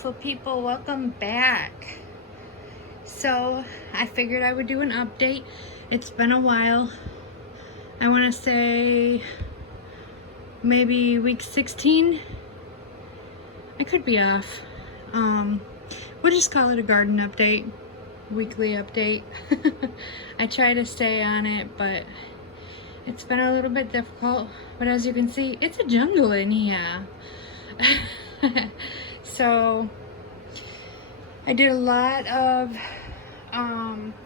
beautiful people, welcome back. So I figured I would do an update. It's been a while. I want to say maybe week 16. I could be off. We'll just call it a garden update, weekly update. I try to stay on it, but it's been a little bit difficult. But as you can see, it's a jungle in here. So I did a lot of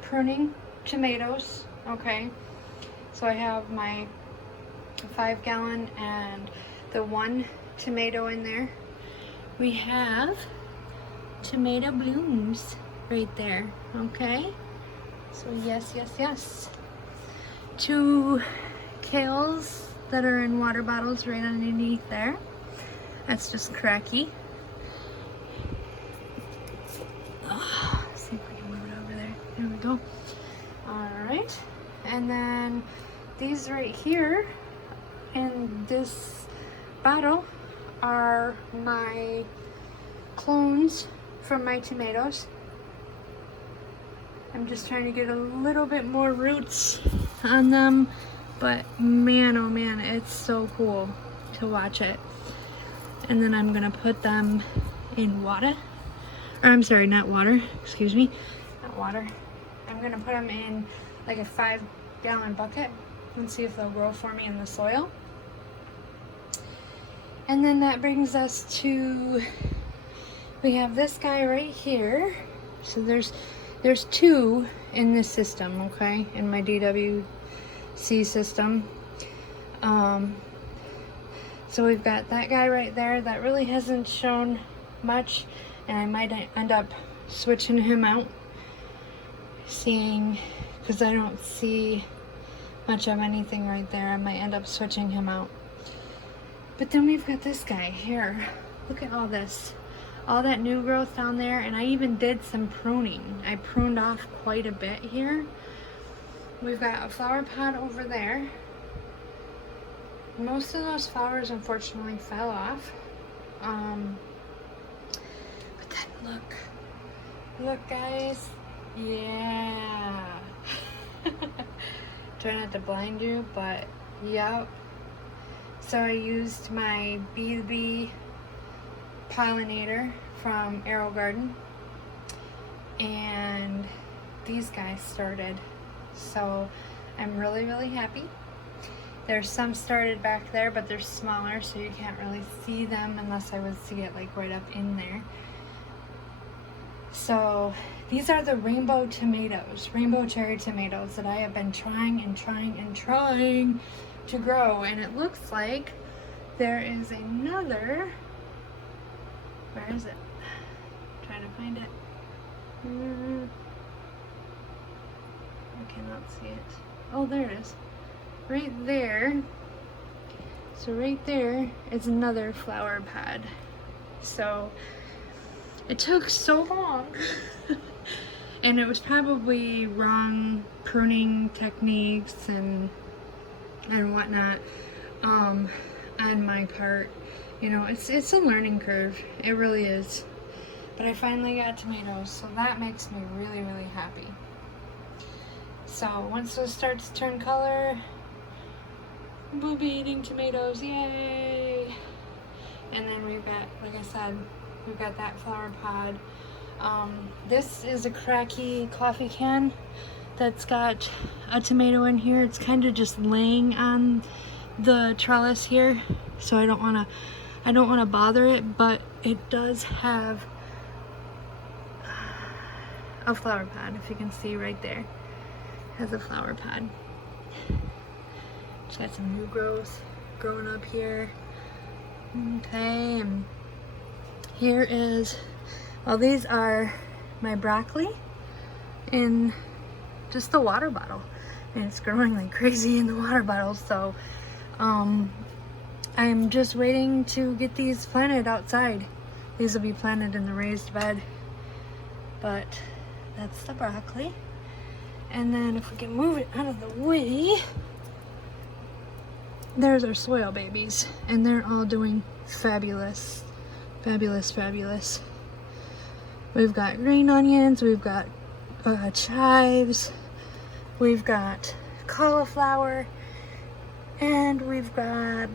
pruning tomatoes. Okay, so I have my 5-gallon and the 1 tomato in there. We have tomato blooms right there. Okay, so yes. 2 kales that are in water bottles right underneath there. That's just cracky. Oh, see if we can move it over there. There we go. Alright. And then these right here in this bottle are my clones from my tomatoes. I'm just trying to get a little bit more roots on them, but man, oh man, it's so cool to watch it. And then I'm gonna put them in water. Or I'm sorry, not water, excuse me, not water. I'm gonna put them in like a 5-gallon bucket and see if they'll grow for me in the soil. And then that brings us to, we have this guy right here. So there's 2 in this system, okay, in my DWC system. So we've got that guy right there that really hasn't shown much, and I might end up switching him out, seeing, because I don't see much of anything right there. I might end up switching him out. But then we've got this guy here. Look at all this, all that new growth down there, and I even did some pruning. I pruned off quite a bit here. We've got a flower pot over there. Most of those flowers unfortunately fell off. But then look guys, yeah. Try not to blind you, but yep. So I used my B2B pollinator from AeroGarden, and these guys started. So I'm really happy. There's some started back there, but they're smaller, so you can't really see them unless I was to get like right up in there. So these are the rainbow tomatoes, rainbow cherry tomatoes that I have been trying to grow. And it looks like there is another, where is it? I'm trying to find it. I cannot see it. Oh, there it is. Right there. So right there is another flower pod. So it took so long and it was probably wrong pruning techniques and whatnot on my part. You know, it's a learning curve. It really is. But I finally got tomatoes, so that makes me really happy. So once those start to turn color, we'll be eating tomatoes, yay! And then we've got, like I said, we've got that flower pod. This is a cracky coffee can that's got a tomato in here. It's kind of just laying on the trellis here, so I don't want to bother it, but it does have a flower pod. If you can see right there, it has a flower pod. It's got some new growth growing up here. Okay, and here is, well, these are my broccoli in just the water bottle, and it's growing like crazy in the water bottle. So I'm just waiting to get these planted outside. These will be planted in the raised bed, but that's the broccoli. And then if we can move it out of the way, there's our soil babies, and they're all doing fabulous. We've got green onions, we've got chives, we've got cauliflower, and we've got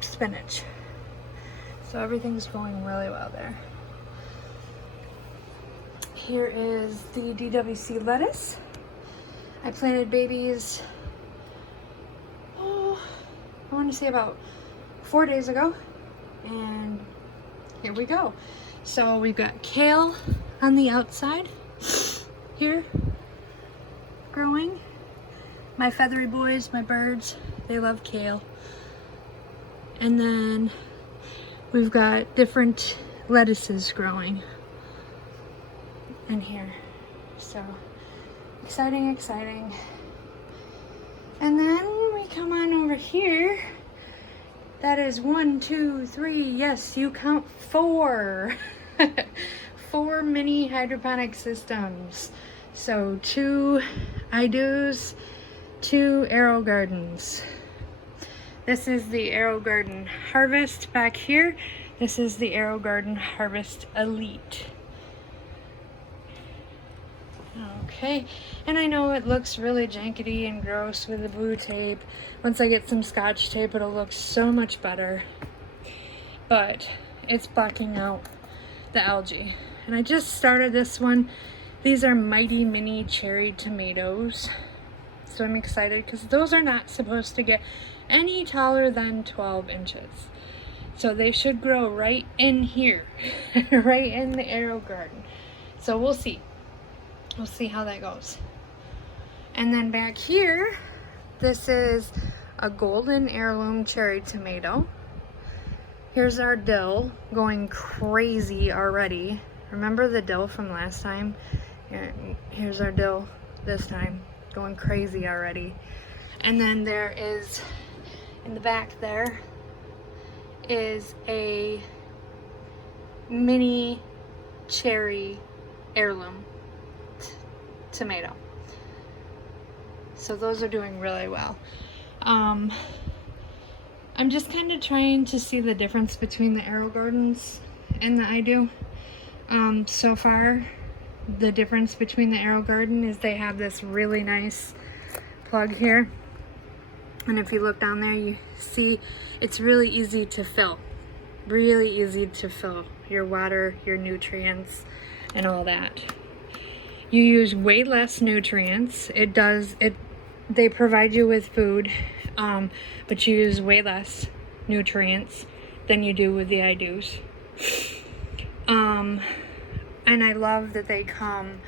spinach. So everything's going really well there. Here is the DWC lettuce. I planted babies, I want to say about 4 days ago, and here we go. So we've got kale on the outside here growing. My feathery boys, my birds, they love kale. And then we've got different lettuces growing in here. So exciting, exciting. And then we come on over here. That is 1, 2, 3, yes, you count 4. 4 mini hydroponic systems. So 2 I-Dos, 2 AeroGardens. This is the AeroGarden Harvest back here. This is the AeroGarden Harvest Elite. Okay, and I know it looks really jankety and gross with the blue tape. Once I get some Scotch tape, it'll look so much better. But it's blocking out the algae. And I just started this one. These are Mighty Mini Cherry Tomatoes. So I'm excited because those are not supposed to get any taller than 12 inches. So they should grow right in here, right in the AeroGarden. So we'll see. We'll see how that goes. And then back here, this is a golden heirloom cherry tomato. Here's our dill going crazy already. Remember the dill from last time? Here's our dill this time, going crazy already. And then there is, in the back there, is a mini cherry heirloom tomato. So those are doing really well. I'm just kind of trying to see the difference between the AeroGardens and the I-Do. So far, the difference between the AeroGarden is they have this really nice plug here. And if you look down there, you see it's really easy to fill. Really easy to fill your water, your nutrients, and all that. You use way less nutrients. They provide you with food, but you use way less nutrients than you do with the I-Dos. And I love that they come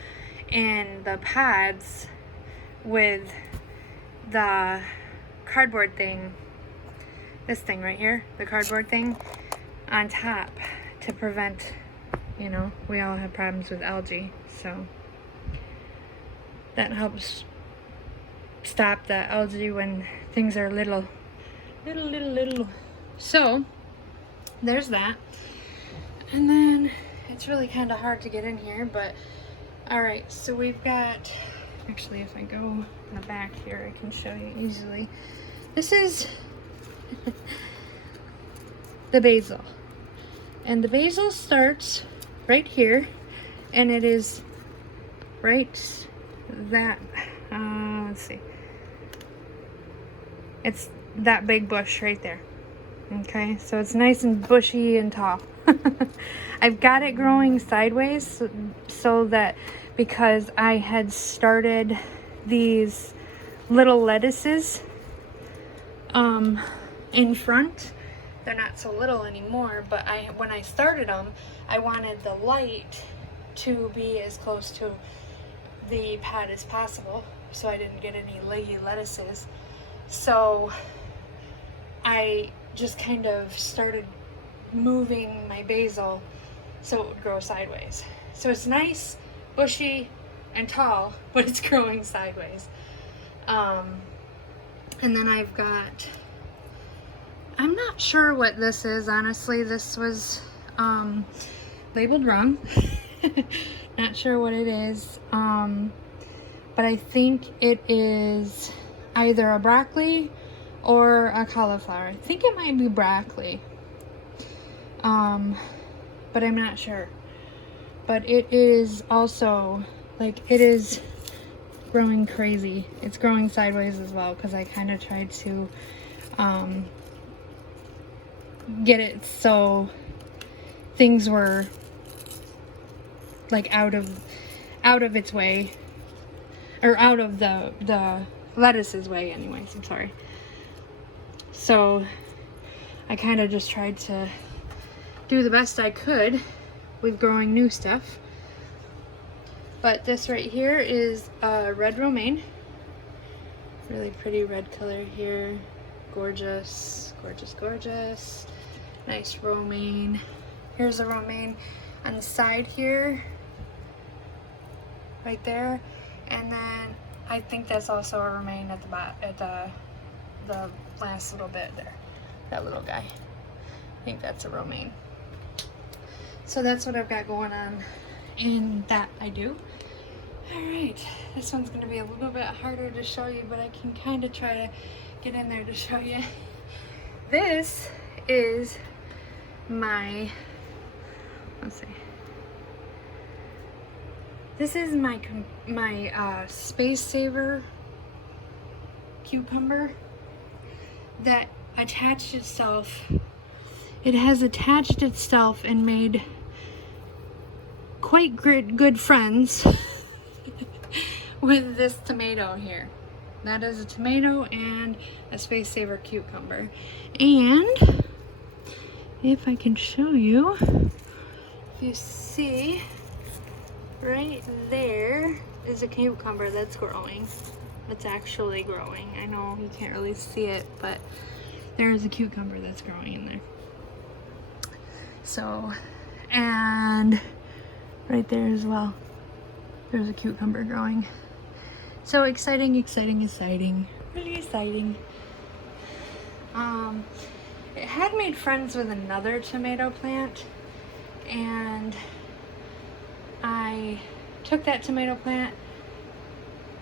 in the pods with the cardboard thing, this thing right here, the cardboard thing on top to prevent, you know, we all have problems with algae, so that helps stop the algae when things are little. So there's that. And then it's really kind of hard to get in here, but all right, so we've got, actually if I go in the back here I can show you easily. This is the basil, and the basil starts right here, and it is right that, let's see, it's that big bush right there. Okay, so it's nice and bushy and tall. I've got it growing sideways so that, because I had started these little lettuces in front, they're not so little anymore, but when I started them, I wanted the light to be as close to the pad as possible, so I didn't get any leggy lettuces. So I just kind of started moving my basil so it would grow sideways. So it's nice, bushy, and tall, but it's growing sideways. And then I've got, I'm not sure what this is, honestly. This was labeled wrong. Not sure what it is, but I think it is either a broccoli or a cauliflower. I think it might be broccoli, but I'm not sure. but it is also, like, it is growing crazy. It's growing sideways as well, because I kind of tried to get it so things were like out of its way, or out of the lettuce's way anyways, I'm sorry. So I kind of just tried to do the best I could with growing new stuff. But this right here is red romaine. Really pretty red color here. Gorgeous, gorgeous, gorgeous. Nice romaine. Here's a romaine on the side here, right there, and then I think that's also a romaine at the bottom, at the last little bit there. That little guy. I think that's a romaine. So that's what I've got going on in that I do. Alright, this one's going to be a little bit harder to show you, but I can kind of try to get in there to show you. This is my, let's see. This is my Space Saver cucumber that attached itself. It has attached itself and made quite good friends with this tomato here. That is a tomato and a Space Saver cucumber. And if I can show you, if you see, right there is a cucumber that's growing. It's actually growing. I know you can't really see it, but there is a cucumber that's growing in there. So, and right there as well, there's a cucumber growing. So exciting, exciting, exciting. Really exciting. It had made friends with another tomato plant, and I took that tomato plant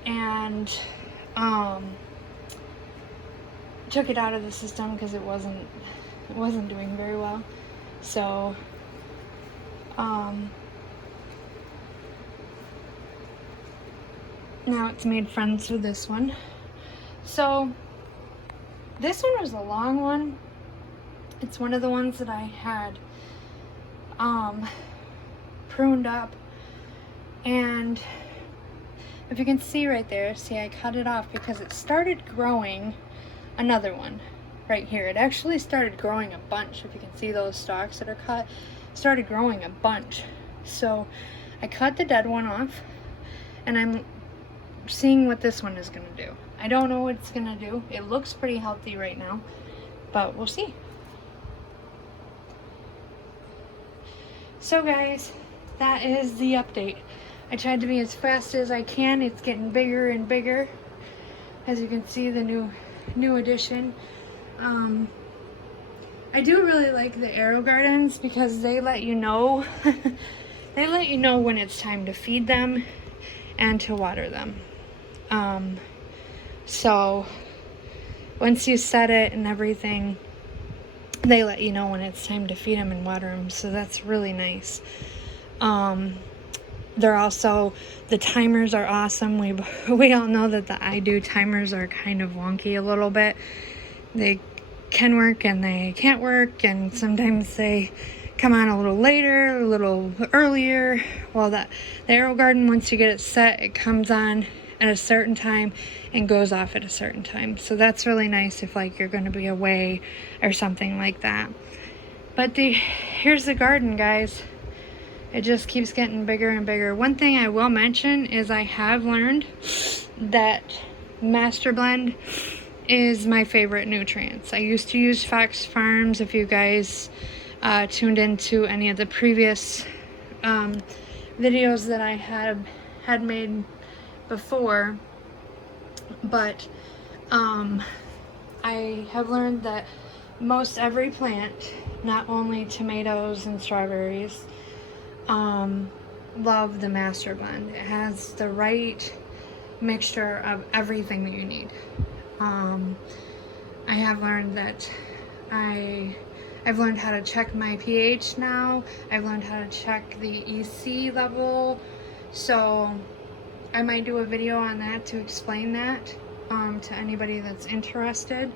and took it out of the system because it wasn't doing very well. So now it's made friends with this one. So this one was a long one. It's one of the ones that I had pruned up, and if you can see right there, see, I cut it off because it started growing another one right here. It actually started growing a bunch. If you can see those stalks that are cut, started growing a bunch. So I cut the dead one off, and I'm seeing what this one is going to do. I don't know what it's going to do. It looks pretty healthy right now, but we'll see. So guys, that is the update. I tried to be as fast as I can. It's getting bigger and bigger. As you can see, the new addition. I do really like the AeroGardens because they let you know they let you know when it's time to feed them and to water them. So once you set it and everything, they let you know when it's time to feed them and water them. So that's really nice. They're also, the timers are awesome. We all know that the iDo timers are kind of wonky a little bit. They can work and they can't work, and sometimes they come on a little later, a little earlier. Well, the AeroGarden, once you get it set, it comes on at a certain time and goes off at a certain time. So that's really nice if like you're going to be away or something like that. But here's the garden, guys. It just keeps getting bigger and bigger. One thing I will mention is I have learned that Master Blend is my favorite nutrients. I used to use Fox Farms. If you guys tuned into any of the previous videos that I had made before, but I have learned that most every plant, not only tomatoes and strawberries, love the Master Blend. It has the right mixture of everything that you need. I have learned that I I've learned how to check my pH now. I've learned how to check the EC level. So I might do a video on that to explain that to anybody that's interested.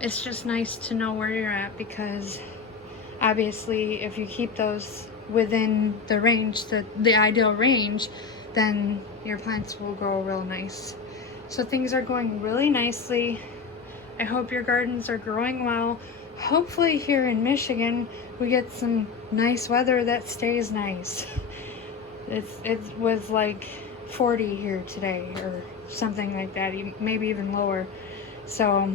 It's just nice to know where you're at, because obviously if you keep those within the range, the ideal range, then your plants will grow real nice. So things are going really nicely. I hope your gardens are growing well. Hopefully here in Michigan we get some nice weather that stays nice. It was like 40 here today or something like that, maybe even lower. So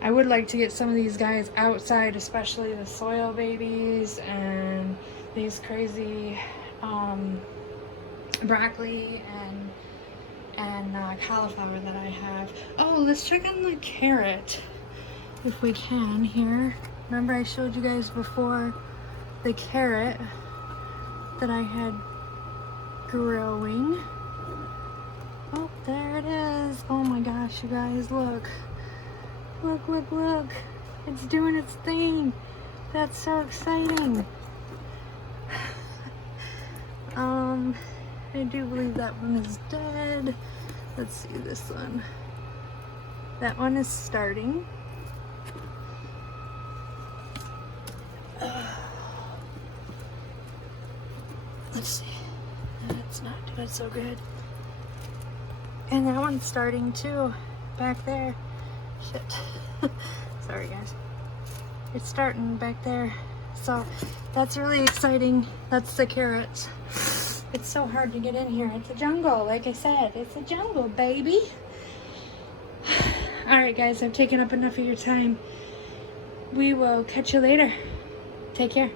I would like to get some of these guys outside, especially the soil babies and these crazy broccoli and cauliflower that I have. Oh, let's check on the carrot if we can here. Remember I showed you guys before the carrot that I had growing. Oh, there it is. Oh my gosh, you guys, look. Look, look, look. It's doing its thing. That's so exciting. I do believe that one is dead. Let's see this one. That one is starting. Let's see. That's not doing so good. And that one's starting too, back there. Shit. Sorry guys. It's starting back there. So that's really exciting. That's the carrots. It's so hard to get in here. It's a jungle, like I said. It's a jungle, baby. Alright guys, I've taken up enough of your time. We will catch you later. Take care.